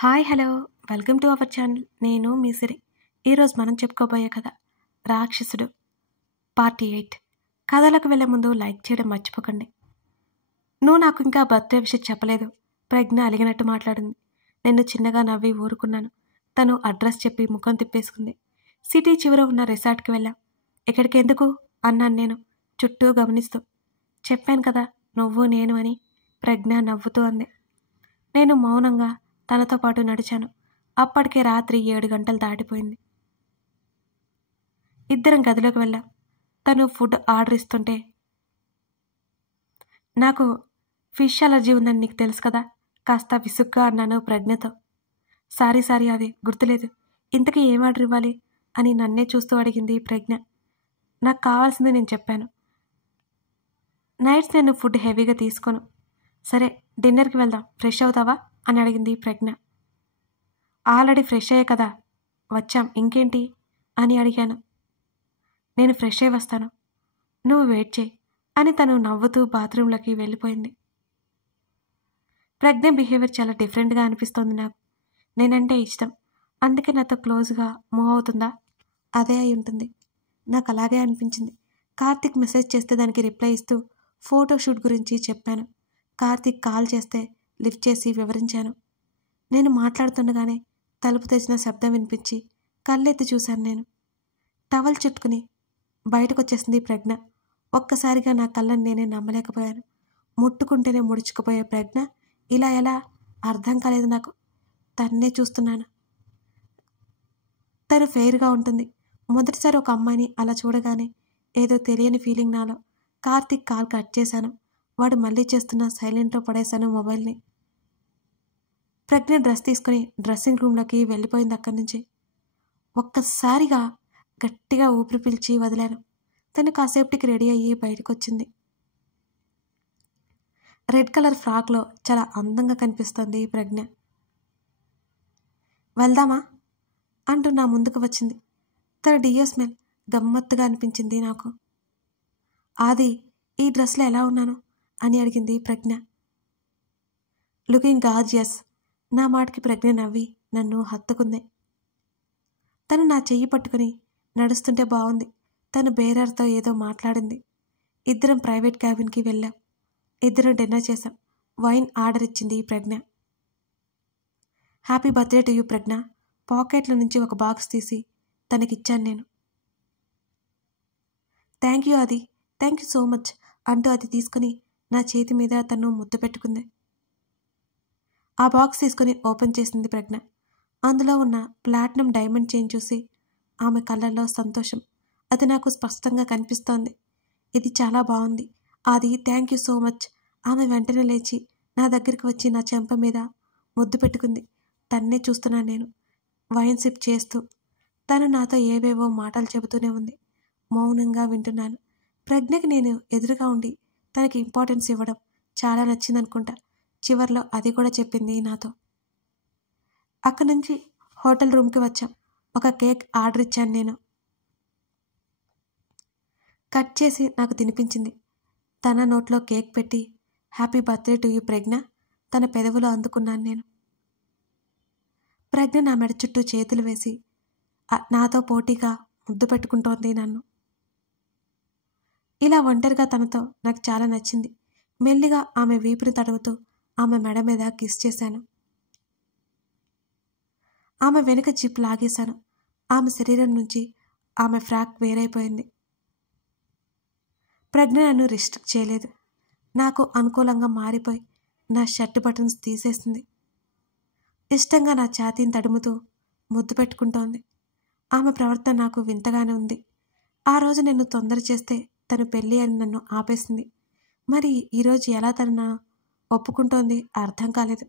Hi hello welcome to our channel. నేను మీ సిరి. ఈరోజు మనం చెప్పుకోబోయే కథ రాక్షసుడు పార్ట్ 8. కథలకు వెళ్ళే ముందు లైక్ చేయడం మర్చిపోకండి. నువ్వు నాకు ఇంకా బర్త్డే విషయం చెప్పలేదు. ప్రజ్ఞ అలిగినట్టు మాట్లాడింది. నేను చిన్నగా నవ్వి ఊరుకున్నాను. తను అడ్రస్ చెప్పి ముఖం తిప్పేసుకుంది. సిటీ చివర ఉన్న రిసార్ట్కి వెళ్ళాం. ఇక్కడికి ఎందుకు అన్నాను నేను చుట్టూ గమనిస్తూ. చెప్పాను కదా నువ్వు నేను అని ప్రజ్ఞ నవ్వుతూ అంది. నేను మౌనంగా తనతో పాటు నడిచాను. అప్పటికే రాత్రి 7 గంటలు దాటిపోయింది. ఇద్దరం గదిలోకి వెళ్ళాం. తను ఫుడ్ ఆర్డర్ ఇస్తుంటే, నాకు ఫిష్ అలర్జీ ఉందని నీకు తెలుసు కదా, కాస్త విసుగ్గా అన్నాను ప్రజ్ఞతో. సారీ అది గుర్తులేదు. ఇంతకీ ఏం ఆర్డర్ ఇవ్వాలి అని నన్నే చూస్తూ అడిగింది ప్రజ్ఞ. నాకు కావాల్సింది నేను చెప్పాను. నైట్స్ నేను ఫుడ్ హెవీగా తీసుకోను. సరే డిన్నర్కి వెళ్దాం, ఫ్రెష్ అవుతావా అని అడిగింది ప్రజ్ఞ. ఆల్రెడీ ఫ్రెష్ అయ్యే కదా వచ్చాం, ఇంకేంటి అని అడిగాను. నేను ఫ్రెష్ అయ్యి వస్తాను, నువ్వు వెయిట్ చేయి అని తను నవ్వుతూ బాత్రూంలోకి వెళ్ళిపోయింది. ప్రజ్ఞ బిహేవియర్ చాలా డిఫరెంట్గా అనిపిస్తోంది నాకు. నేనంటే ఇష్టం, అందుకే నాతో క్లోజ్గా మూవ్ అవుతుందా? అదే అయి ఉంటుంది. నాకు అలాగే అనిపించింది. కార్తిక్ మెసేజ్ చేస్తే దానికి రిప్లై ఇస్తూ ఫోటోషూట్ గురించి చెప్పాను. కార్తిక్ కాల్ చేస్తే లిఫ్ట్ చేసి వివరించాను. నేను మాట్లాడుతుండగానే తలుపు తెరిచిన శబ్దం వినిపించి కళ్ళెత్తి చూశాను. నేను టవల్ చుట్టుకుని బయటకొచ్చేసింది ప్రజ్ఞ. ఒక్కసారిగా నా కళ్ళని నేనే నమ్మలేకపోయాను. ముట్టుకుంటేనే ముడుచుకుపోయే ప్రజ్ఞ ఇలా ఎలా అర్థం కాలేదు నాకు. తన్నే చూస్తున్నాను. తను ఫెయిర్గా ఉంటుంది. మొదటిసారి ఒక అమ్మాయిని అలా చూడగానే ఏదో తెలియని ఫీలింగ్ నాలో. కార్తిక్ కాల్ కట్ చేశాను. వాడు మళ్ళీ చేస్తున్న సైలెంట్లో పడేశాను మొబైల్ని. ప్రజ్ఞ డ్రెస్ తీసుకుని డ్రెస్సింగ్ రూమ్లోకి వెళ్ళిపోయింది. అక్కడి నుంచి ఒక్కసారిగా గట్టిగా ఊపిరి పీల్చి వదిలాను. తను కాసేపటికి రెడీ అయ్యి బయటకు వచ్చింది. రెడ్ కలర్ ఫ్రాక్లో చాలా అందంగా కనిపిస్తోంది ప్రజ్ఞ. వెళ్దామా అంటూ నా ముందుకు వచ్చింది. తన డియో స్మెల్ గమ్మత్తుగా అనిపించింది నాకు. ఆది, ఈ డ్రెస్లో ఎలా ఉన్నాను అని అడిగింది ప్రజ్ఞ. Looking gorgeous. నా మాటకి ప్రజ్ఞ నవ్వి నన్ను హత్తుకుంది. తను నా చెయ్యి పట్టుకుని నడుస్తుంటే బాగుంది. తను బేరర్తో ఏదో మాట్లాడింది. ఇద్దరం ప్రైవేట్ క్యాబిన్కి వెళ్ళాం. ఇద్దరం డిన్నర్ చేశాం. వైన్ ఆర్డర్ ఇచ్చింది ప్రజ్ఞ. హ్యాపీ బర్త్డే టు యూ ప్రజ్ఞ. పాకెట్ల నుంచి ఒక బాక్స్ తీసి తనకిచ్చాను నేను. థ్యాంక్ యూ ఆది, థ్యాంక్ యూ సో మచ్ అంటూ అది తీసుకుని నా చేతి మీద తను ముద్దు పెట్టుకుంది. ఆ బాక్స్ తీసుకుని ఓపెన్ చేసింది ప్రజ్ఞ. అందులో ఉన్న ప్లాటినం డైమండ్ చైన్ చూసి ఆమె కళ్ళల్లో సంతోషం అది నాకు స్పష్టంగా కనిపిస్తోంది. ఇది చాలా బాగుంది అది, థ్యాంక్ యూ సో మచ్. ఆమె వెంటనే లేచి నా దగ్గరికి వచ్చి నా చెంప మీద ముద్దు పెట్టుకుంది. తన్నే చూస్తున్నాను నేను వైన్ సిప్ చేస్తూ. తను నాతో ఏవేవో మాటలు చెబుతూనే ఉంది. మౌనంగా వింటున్నాను. ప్రజ్ఞకి నేను ఎదురుగా ఉండి తనకి ఇంపార్టెన్స్ ఇవ్వడం చాలా నచ్చిందనుకుంటా. చివర్లో అది కూడా చెప్పింది నాతో. అక్కడి నుంచి హోటల్ రూమ్కి వచ్చాం. ఒక కేక్ ఆర్డర్ ఇచ్చాను నేను. కట్ చేసి నాకు తినిపించింది. తన నోట్లో కేక్ పెట్టి హ్యాపీ బర్త్డే టు యూ ప్రజ్ఞ తన పెదవులో అందుకున్నాను నేను. ప్రజ్ఞ నా మెడ చుట్టూ చేతులు వేసి నాతో పోటీగా ముద్దు పెట్టుకుంటోంది నన్ను. ఇలా ఒంటరిగా తనతో నాకు చాలా నచ్చింది. మెల్లిగా ఆమె వీపుని తడుముతూ ఆమె మెడ మీద కిస్ చేశాను. ఆమె వెనుక జిప్ లాగేశాను. ఆమె శరీరం నుంచి ఆమె ఫ్రాక్ వేరైపోయింది. ప్రజ్ఞ నన్ను రిస్ట్రిక్ట్ చేయలేదు. నాకు అనుకూలంగా మారిపోయి నా షర్ట్ బటన్స్ తీసేసింది. ఇష్టంగా నా ఛాతీని తడుముతూ ముద్దు పెట్టుకుంటోంది. ఆమె ప్రవర్తన నాకు వింతగానే ఉంది. ఆ రోజు నేను తొందర చేస్తే తను పెళ్ళి అని నన్ను ఆపేసింది. మరి ఈరోజు ఎలా తన ఒప్పుకుంటోంది అర్థం కాలేదు.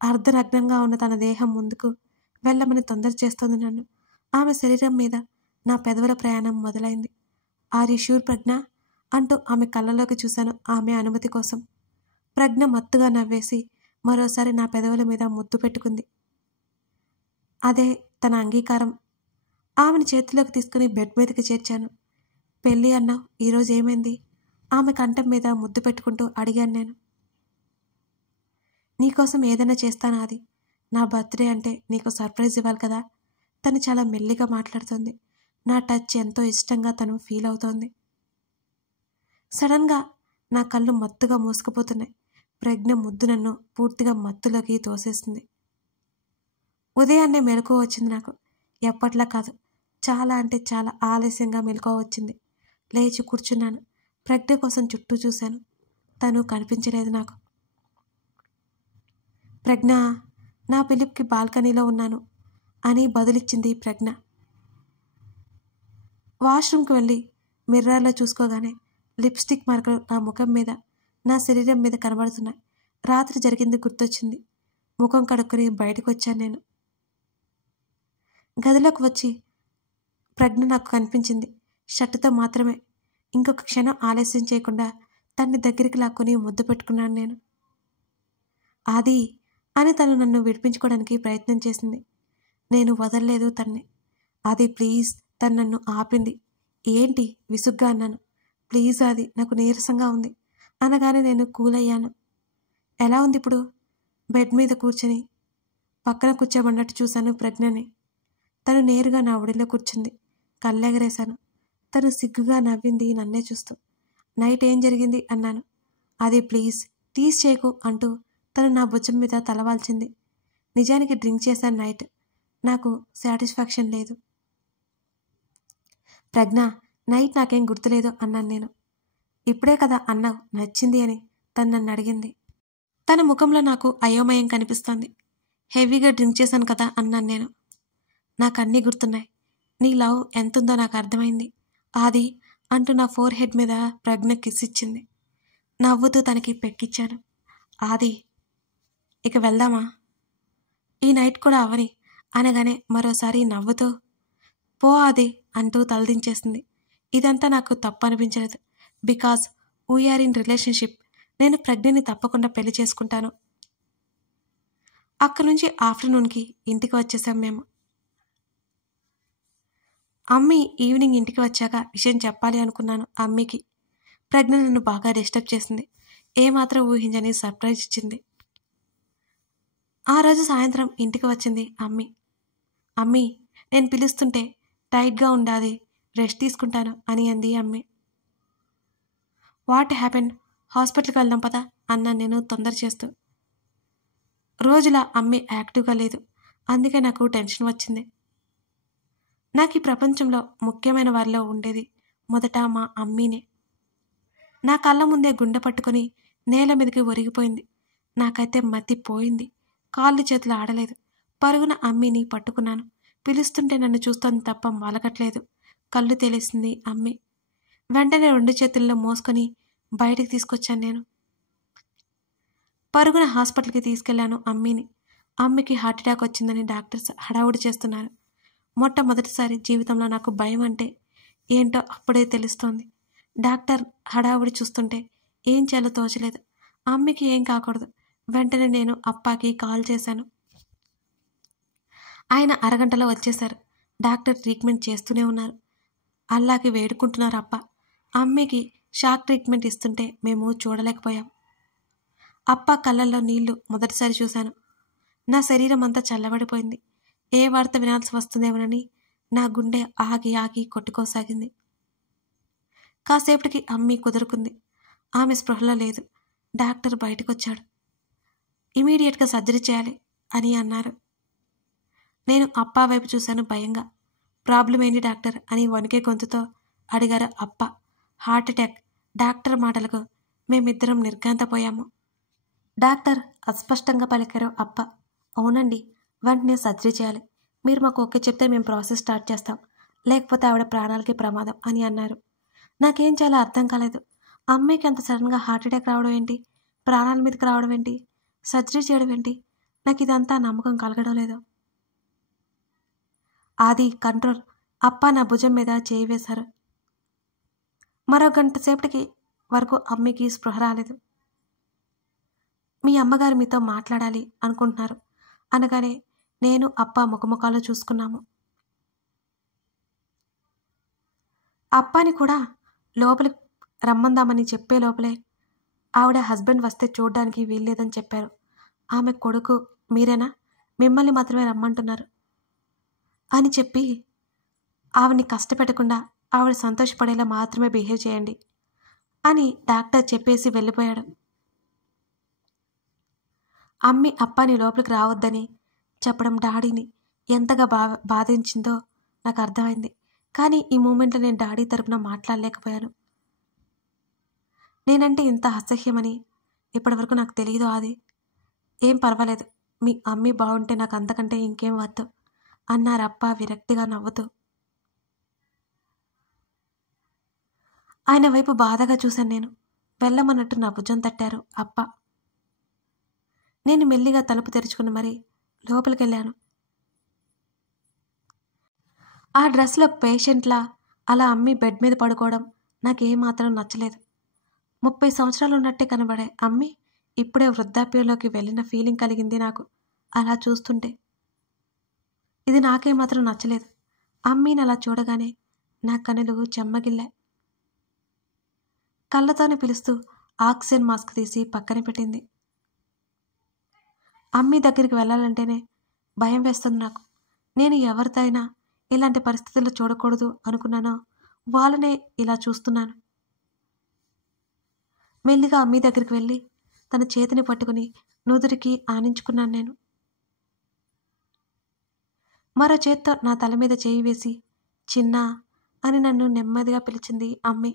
అర్ధనగ్నంగా ఉన్న తన దేహం ముందుకు వెళ్ళమని తొందర చేస్తోంది నన్ను. ఆమె శరీరం మీద నా పెదవుల ప్రయాణం మొదలైంది. ఆర్ యు ష్యూర్ ప్రజ్ఞ అంటూ ఆమె కళ్ళలోకి చూశాను ఆమె అనుమతి కోసం. ప్రజ్ఞ మత్తుగా నవ్వేసి మరోసారి నా పెదవుల మీద ముద్దు పెట్టుకుంది. అదే తన అంగీకారం. ఆమెను చేతిలోకి తీసుకుని బెడ్ మీదకి చేర్చాను. పెళ్ళి అన్నావు, ఈరోజు ఏమైంది? ఆమె కంఠం మీద ముద్దు పెట్టుకుంటూ అడిగాను నేను. నీకోసం ఏదైనా చేస్తానా అది, నా బర్త్డే అంటే నీకు సర్ప్రైజ్ ఇవ్వాలి కదా. తను చాలా మెల్లిగా మాట్లాడుతోంది. నా టచ్ ఎంతో ఇష్టంగా తను ఫీల్ అవుతోంది. సడన్గా నా కళ్ళు మత్తుగా మూసుకుపోతున్నాయి. ప్రజ్ఞ ముద్దు నన్ను పూర్తిగా మత్తులోకి తోసేస్తుంది. ఉదయాన్నే మెలకువ వచ్చింది నాకు. ఎప్పట్లా కాదు, చాలా అంటే చాలా ఆలస్యంగా మెలకువ వచ్చింది. లేచి కూర్చున్నాను. ప్రజ్ఞ కోసం చుట్టూ చూశాను. తను కనిపించలేదు నాకు. ప్రజ్ఞ, నా పిలుపుకి బాల్కనీలో ఉన్నాను అని బదులిచ్చింది ప్రజ్ఞ. వాష్రూమ్కి వెళ్ళి మిర్రర్లో చూసుకోగానే లిప్స్టిక్ మార్కలు నా ముఖం మీద, నా శరీరం మీద కనబడుతున్నాయి. రాత్రి జరిగింది గుర్తొచ్చింది. ముఖం కడుక్కొని బయటకు వచ్చాను నేను. గదిలోకి వచ్చి ప్రజ్ఞ నాకు కనిపించింది. షర్టుతో మాత్రమే. ఇంకొక క్షణం ఆలస్యం చేయకుండా తన్ని దగ్గరికి లాక్కొని ముద్దు పెట్టుకున్నాను నేను. ఆది అని తను నన్ను విడిపించుకోవడానికి ప్రయత్నం చేసింది. నేను వదలలేదు తన్ని. ఆది ప్లీజ్, తను నన్ను ఆపింది. ఏంటి విసుగ్గా అన్నాను. ప్లీజ్ ఆది, నాకు నీరసంగా ఉంది అనగానే నేను కూల్ అయ్యాను. ఎలా ఉంది ఇప్పుడు? బెడ్ మీద కూర్చొని పక్కన కూర్చోబడినట్టు చూశాను ప్రజ్ఞని. తను నేరుగా నా ఒడిలో కూర్చుంది. కళ్ళెగరేశాను. తను సిగ్గుగా నవ్వింది నన్నే చూస్తూ. నైట్ ఏం జరిగింది అన్నాను. అది ప్లీజ్ టీజ్ చేయకు అంటూ తను నా భుజం మీద తలవాల్చింది. నిజానికి డ్రింక్ చేశాను నైట్. నాకు సాటిస్ఫాక్షన్ లేదు. ప్రజ్ఞ, నైట్ నాకేం గుర్తులేదు అన్నాను నేను. ఇప్పుడే కదా అన్నావు నచ్చింది అని తను నన్ను అడిగింది. తన ముఖంలో నాకు అయోమయం కనిపిస్తోంది. హెవీగా డ్రింక్ చేశాను కదా అన్నాను నేను. నాకు అన్నీ గుర్తున్నాయి. నీ లవ్ ఎంతుందో నాకు అర్థమైంది ఆది అంటూ నా ఫోర్ హెడ్ మీద ప్రజ్ఞ కిస్ ఇచ్చింది. నవ్వుతూ తనకి పెక్కిచ్చాను. ఆది, ఇక వెళ్దామా? ఈ నైట్ కూడా అవని అనగానే మరోసారి నవ్వుతూ పో ఆది అంటూ తలదించేసింది. ఇదంతా నాకు తప్పు అనిపించలేదు. Because we are in relationship. నేను ప్రజ్ఞని తప్పకుండా పెళ్లి చేసుకుంటాను. అక్కడి నుంచి ఆఫ్టర్నూన్కి ఇంటికి వచ్చేసాం మేము. అమ్మి ఈవినింగ్ ఇంటికి వచ్చాక విషయం చెప్పాలి అనుకున్నాను అమ్మికి. ప్రజ్ఞ నన్ను బాగా డిస్టర్బ్ చేసింది. ఏమాత్రం ఊహించని సర్ప్రైజ్ ఇచ్చింది. ఆ రోజు సాయంత్రం ఇంటికి వచ్చింది అమ్మి. అమ్మి, నేను పిలుస్తుంటే టైట్గా ఉండాలి, రెస్ట్ తీసుకుంటాను అని అంది అమ్మి. What happen? హాస్పిటల్కి వెళ్దాం పదా అన్నాను నేను తొందర చేస్తూ. రోజులా అమ్మి యాక్టివ్గా లేదు. అందుకే నాకు టెన్షన్ వచ్చింది. నాకు ఈ ప్రపంచంలో ముఖ్యమైన వారిలో ఉండేది మొదట మా అమ్మీనే. నా కళ్ళ ముందే గుండె పట్టుకొని నేల మీదకి ఒరిగిపోయింది. నాకైతే మతి పోయింది. కాళ్ళు చేతులు ఆడలేదు. పరుగున అమ్మిని పట్టుకున్నాను. పిలుస్తుంటే నన్ను చూస్తోంది తప్ప మలగట్లేదు. కళ్ళు తేలేసింది అమ్మి. వెంటనే 2 చేతుల్లో మోసుకొని బయటికి తీసుకొచ్చాను నేను. పరుగున హాస్పిటల్కి తీసుకెళ్లాను అమ్మిని. అమ్మికి హార్ట్అటాక్ వచ్చిందని డాక్టర్స్ హడావుడి చేస్తున్నారు. మొట్టమొదటిసారి జీవితంలో నాకు భయం అంటే ఏంటో అప్పుడే తెలుస్తోంది. డాక్టర్ హడావుడి చూస్తుంటే ఏం చేయాలో తోచలేదు. అమ్మికి ఏం కాకూడదు. వెంటనే నేను అప్పాకి కాల్ చేశాను. ఆయన అరగంటలో వచ్చేశారు. డాక్టర్ ట్రీట్మెంట్ చేస్తూనే ఉన్నారు. అల్లాకి వేడుకుంటున్నారు అప్ప. అమ్మికి షాక్ ట్రీట్మెంట్ ఇస్తుంటే మేము చూడలేకపోయాం. అప్ప కళ్ళల్లో నీళ్లు మొదటిసారి చూశాను. నా శరీరం అంతా చల్లబడిపోయింది. ఏ వార్త వినాల్సి వస్తుందేమోనని నా గుండె ఆగి ఆగి కొట్టుకోసాగింది. కాసేపటికి అమ్మి కుదురుకుంది. ఆమె స్పృహలో లేదు. డాక్టర్ బయటకొచ్చాడు. ఇమీడియట్గా సర్జరీ చేయాలి అని అన్నారు. నేను అప్ప వైపు చూశాను భయంగా. ప్రాబ్లం ఏంటి డాక్టర్ అని వణికే గొంతుతో అడిగారు అప్ప. హార్ట్అటాక్. డాక్టర్ మాటలకు మేమిద్దరం నిర్ఘాంతపోయాము. డాక్టర్ అస్పష్టంగా పలికారు అప్ప. అవునండి, వెంటనే సర్జరీ చేయాలి. మీరు మాకు ఓకే చెప్తే మేము ప్రాసెస్ స్టార్ట్ చేస్తాం, లేకపోతే ఆవిడ ప్రాణాలకి ప్రమాదం అని అన్నారు. నాకేం చేయాలో అర్థం కాలేదు. అమ్మాయికి అంత సడన్గా హార్ట్అటాక్ రావడం ఏంటి, ప్రాణాల మీదకి రావడం ఏంటి, సర్జరీ చేయడం ఏంటి? నాకు ఇదంతా నమ్మకం కలగడం లేదు. ఆది, కంట్రోల్. అప్ప నా భుజం మీద చేయి వేశారు. మరో గంట సేపటికి వరకు అమ్మికి స్పృహ రాలేదు. మీ అమ్మగారు మీతో మాట్లాడాలి అనుకుంటున్నారు అనగానే నేను అప్ప ముఖముఖాలు చూసుకున్నాము. అప్పాని కూడా లోపలికి రమ్మందామని చెప్పే లోపలే ఆవిడ హస్బెండ్ వస్తే చూడ్డానికి వీల్లేదని చెప్పారు. ఆమె కొడుకు మీరేనా? మిమ్మల్ని మాత్రమే రమ్మంటున్నారు అని చెప్పి ఆవిడ్ని కష్టపెట్టకుండా ఆవిడ సంతోషపడేలా మాత్రమే బిహేవ్ చేయండి అని డాక్టర్ చెప్పేసి వెళ్ళిపోయాడు. అమ్మి అప్పాని లోపలికి రావద్దని చెప్పడం డాడీని ఎంతగా బాధించిందో నాకు అర్థమైంది. కానీ ఈ మూమెంట్లో నేను డాడీ తరపున మాట్లాడలేకపోయాను. నేనంటే ఇంత అసహ్యమని ఇప్పటివరకు నాకు తెలియదు. అది ఏం పర్వాలేదు, మీ అమ్మి బాగుంటే నాకు అంతకంటే ఇంకేం వద్దు అన్నారు అప్ప విరక్తిగా నవ్వుతూ. ఆయన వైపు బాధగా చూశాను నేను. వెళ్ళమన్నట్టు నా భుజం తట్టారు అప్ప. నేను మెల్లిగా తలుపు తెరుచుకుని మరీ లోపలికెళ్ళాను. ఆ డ్రెస్లో పేషెంట్లా అలా అమ్మి బెడ్ మీద పడుకోవడం నాకేమాత్రం నచ్చలేదు. 30 సంవత్సరాలు ఉన్నట్టే కనబడే అమ్మి ఇప్పుడే వృద్ధాప్యంలోకి వెళ్ళిన ఫీలింగ్ కలిగింది నాకు అలా చూస్తుంటే. ఇది నాకేమాత్రం నచ్చలేదు. అమ్మీని అలా చూడగానే నా కనులు చెమ్మగిల్లాయి. కళ్ళతోనే పిలుస్తూ ఆక్సిజన్ మాస్క్ తీసి పక్కన పెట్టింది. అమ్మీ దగ్గరికి వెళ్ళాలంటేనే భయం వేస్తుంది నాకు. నేను ఎవరిదైనా ఇలాంటి పరిస్థితుల్లో చూడకూడదు అనుకున్నానో వాళ్ళనే ఇలా చూస్తున్నాను. మెల్లిగా అమ్మీ దగ్గరికి వెళ్ళి తన చేతిని పట్టుకుని నుదురికి ఆనించుకున్నాను నేను. మరో చేత్తో నా తల మీద చేయి వేసి చిన్నా అని నన్ను నెమ్మదిగా పిలిచింది అమ్మి.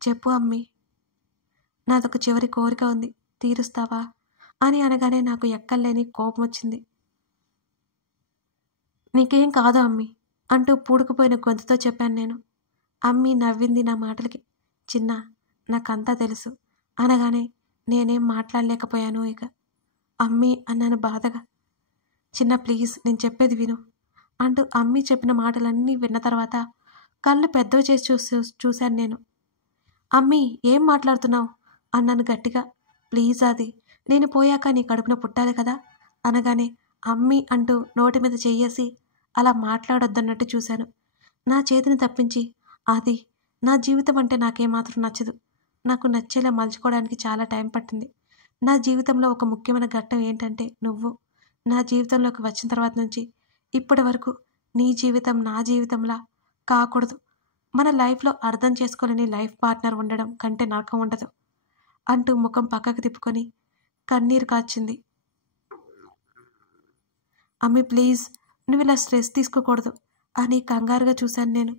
చెప్పు అమ్మి, నాదొక చివరి కోరిక ఉంది, తీరుస్తావా అని అనగానే నాకు ఎక్కలేని కోపం వచ్చింది. నీకేం కాదు అమ్మి అంటూ పూడుకుపోయిన గొంతుతో చెప్పాను నేను. అమ్మి నవ్వింది నా మాటలకి. చిన్నా, నాకంతా తెలుసు అనగానే నేనేం మాట్లాడలేకపోయాను. ఇక అమ్మి అన్నాను బాధగా. చిన్న ప్లీజ్, నేను చెప్పేది విను అంటూ అమ్మి చెప్పిన మాటలన్నీ విన్న తర్వాత కళ్ళు పెద్దవి చేసి చూశాను నేను. అమ్మి, ఏం మాట్లాడుతున్నావు అన్నాను గట్టిగా. ప్లీజ్, అది నేను పోయాక నీ కడుపున పుట్టాలి కదా అనగానే అమ్మి అంటూ నోటి మీద చెయ్యేసి అలా మాట్లాడొద్దన్నట్టు చూశాను. నా చేతిని తప్పించి, అది నా జీవితం అంటే నాకేమాత్రం నచ్చదు. నాకు నచ్చేలా మలుచుకోవడానికి చాలా టైం పట్టింది. నా జీవితంలో ఒక ముఖ్యమైన ఘట్టం ఏంటంటే నువ్వు నా జీవితంలోకి వచ్చిన తర్వాత నుంచి ఇప్పటి వరకు నీ జీవితం నా జీవితంలా కాకూడదు. మన లైఫ్లో అర్థం చేసుకోలేని లైఫ్ పార్ట్నర్ ఉండడం కంటే నరకం ఉండదు అంటూ ముఖం పక్కకు తిప్పుకొని కన్నీరు కార్చింది. అమ్మి ప్లీజ్, నువ్వు ఇలా స్ట్రెస్ తీసుకోకూడదు అని కంగారుగా చూశాను నేను.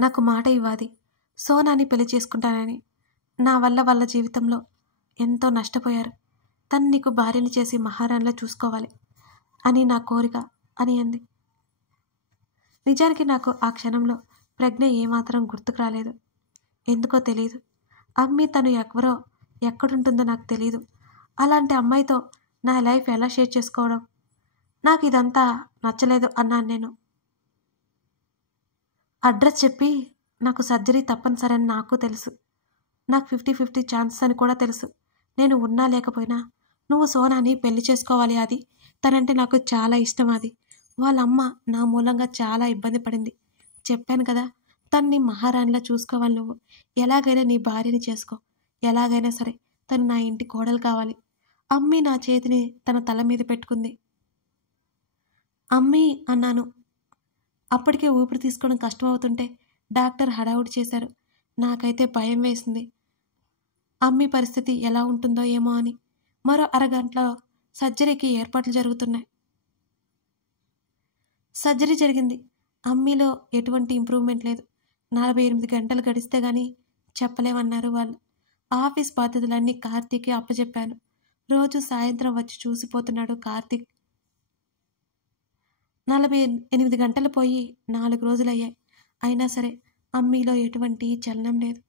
నాకు మాట ఇవ్వాలి, సోనాని పెళ్లి చేసుకుంటానని. నా వల్ల వాళ్ళ జీవితంలో ఎంతో నష్టపోయారు. తను నీకు భార్యని చేసి మహారాణిలా చూసుకోవాలి అని నా కోరిక అని అంది. నిజానికి నాకు ఆ క్షణంలో ప్రజ్ఞ ఏమాత్రం గుర్తుకు రాలేదు. ఎందుకో తెలియదు. అమ్మి తను ఎవరో ఎక్కడుంటుందో నాకు తెలీదు. అలాంటి అమ్మాయితో నా లైఫ్ ఎలా షేర్ చేసుకోవడం? నాకు ఇదంతా నచ్చలేదు అన్నాను నేను. అడ్రస్ చెప్పి నాకు సర్జరీ తప్పనిసరి అని నాకు తెలుసు. నాకు 50-50 ఛాన్సెస్ అని కూడా తెలుసు. నేను ఉన్నా లేకపోయినా నువ్వు సోనాని పెళ్లి చేసుకోవాలి. అది తనంటే నాకు చాలా ఇష్టం. అది వాళ్ళ అమ్మ నా మూలంగా చాలా ఇబ్బంది పడింది. చెప్పాను కదా, తన్ని మహారాణిలా చూసుకోవాలి. నువ్వు ఎలాగైనా నీ భార్యని చేసుకో, ఎలాగైనా సరే తను నా ఇంటి కోడలు కావాలి. అమ్మి నా చేతిని తన తల మీద పెట్టుకుంది. అమ్మి అన్నాను. అప్పటికే ఊపిరి తీసుకోవడం కష్టమవుతుంటే డాక్టర్ హడావుడి చేశారు. నాకైతే భయం వేసింది. అమ్మి పరిస్థితి ఎలా ఉంటుందో ఏమో అని. మరో అరగంటలో సర్జరీకి ఏర్పాట్లు జరుగుతున్నాయి. సర్జరీ జరిగింది. అమ్మిలో ఎటువంటి ఇంప్రూవ్మెంట్ లేదు. 48 గంటలు గడిస్తే గానీ చెప్పలేమన్నారు వాళ్ళు. ఆఫీస్ బాధ్యతలన్నీ కార్తీక్కి అప్పచెప్పాను. రోజు సాయంత్రం వచ్చి చూసిపోతున్నాడు కార్తీక్. 48 గంటలు పోయి 4 రోజులయ్యాయి. అయినా సరే అమ్మిలో ఎటువంటి చలనం లేదు.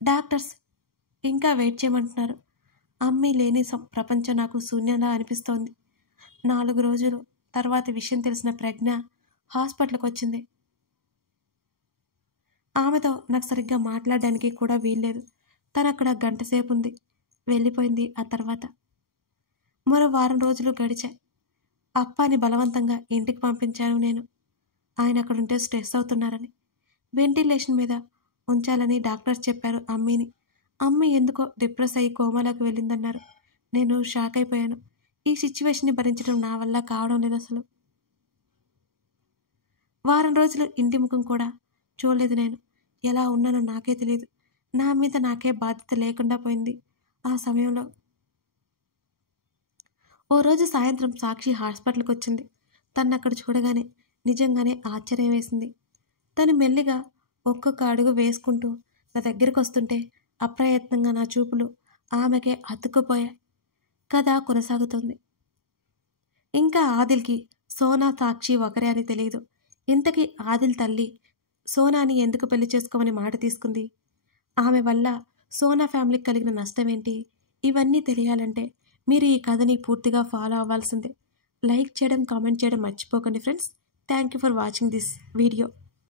డాక్టర్స్ ఇంకా వెయిట్ చేయమంటున్నారు. అమ్మి లేని ప్రపంచం నాకు శూన్యంగా అనిపిస్తోంది. 4 రోజులు తర్వాత విషయం తెలిసిన ప్రజ్ఞ హాస్పిటల్కి వచ్చింది. ఆమెతో నాకు సరిగ్గా మాట్లాడడానికి కూడా వీల్లేదు. తను అక్కడ గంటసేపు ఉంది, వెళ్ళిపోయింది. ఆ తర్వాత మరో వారం రోజులు గడిచాయి. అప్పాని బలవంతంగా ఇంటికి పంపించాను నేను. ఆయన అక్కడుంటే స్ట్రెస్ అవుతున్నారని, వెంటిలేషన్ మీద ఉంచాలని డాక్టర్స్ చెప్పారు అమ్మిని. అమ్మి ఎందుకో డిప్రెస్ అయ్యి కోమాలోకి వెళ్ళిందన్నారు. నేను షాక్ అయిపోయాను. ఈ సిచ్యువేషన్ని భరించడం నా వల్ల కావడం లేదు అసలు. వారం రోజులు ఇంటి ముఖం కూడా చూడలేదు నేను. ఎలా ఉన్నానో నాకే తెలియదు. నా మీద నాకే బాధ్యత లేకుండా పోయింది ఆ సమయంలో. ఓ రోజు సాయంత్రం సాక్షి హాస్పిటల్కి వచ్చింది. తను అక్కడ చూడగానే నిజంగానే ఆశ్చర్యం వేసింది. తను మెల్లిగా ఒక్కొక్క అడుగు వేసుకుంటూ నా దగ్గరికి వస్తుంటే అప్రయత్నంగా నా చూపులు ఆమెకే అతుక్కుపోయాయి. కథ కొనసాగుతుంది. ఇంకా ఆదిల్కి సోనా సాక్షి ఒకరే అని తెలియదు. ఇంతకీ ఆదిల్ తల్లి సోనాని ఎందుకు పెళ్లి చేసుకోమని మాట తీసుకుంది? ఆమె వల్ల సోనా ఫ్యామిలీకి కలిగిన నష్టం ఏంటి? ఇవన్నీ తెలియాలంటే మీరు ఈ కథని పూర్తిగా ఫాలో అవ్వాల్సిందే. లైక్ చేయడం, కామెంట్ చేయడం మర్చిపోకండి friends. Thank you for watching this video.